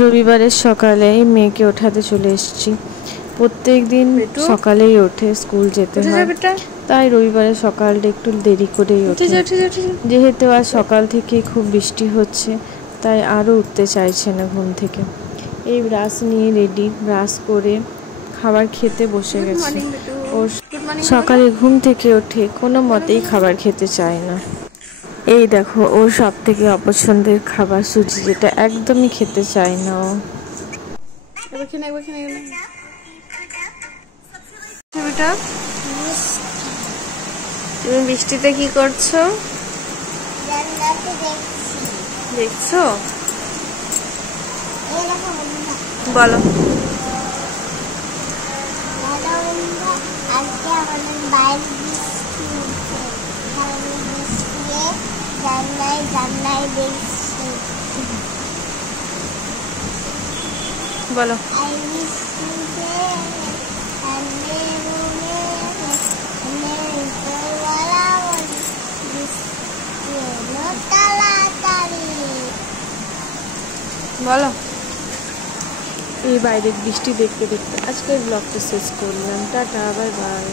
রবিবারের সকালেই মেয়েকে ওঠাতে চলে এসেছি। প্রত্যেক দিন সকালেই ওঠে, স্কুল যেতে হয়, তাই রবিবারের সকালটা একটু দেরি করেই ওঠে। যেহেতু আজ সকাল থেকে খুব বৃষ্টি হচ্ছে, তাই আরও উঠতে চাইছে না ঘুম থেকে। এই ব্রাশ নিয়ে রেডি, ব্রাশ করে খাবার খেতে বসে গেছে। ওর সকালে ঘুম থেকে ওঠে কোনো মতেই খাবার খেতে চায় না। এই দেখো, ওর সব থেকে অপছন্দের খাবার সুজি, যেটা একদমই খেতে চায় না ও। তুমি বৃষ্টিতে কি করছো? দেখছো? বলো। বলো। বলো। এই বাইরের বৃষ্টি দেখতে দেখতে আজকের ব্লগটা শেষ করলাম। Tata, bye bye.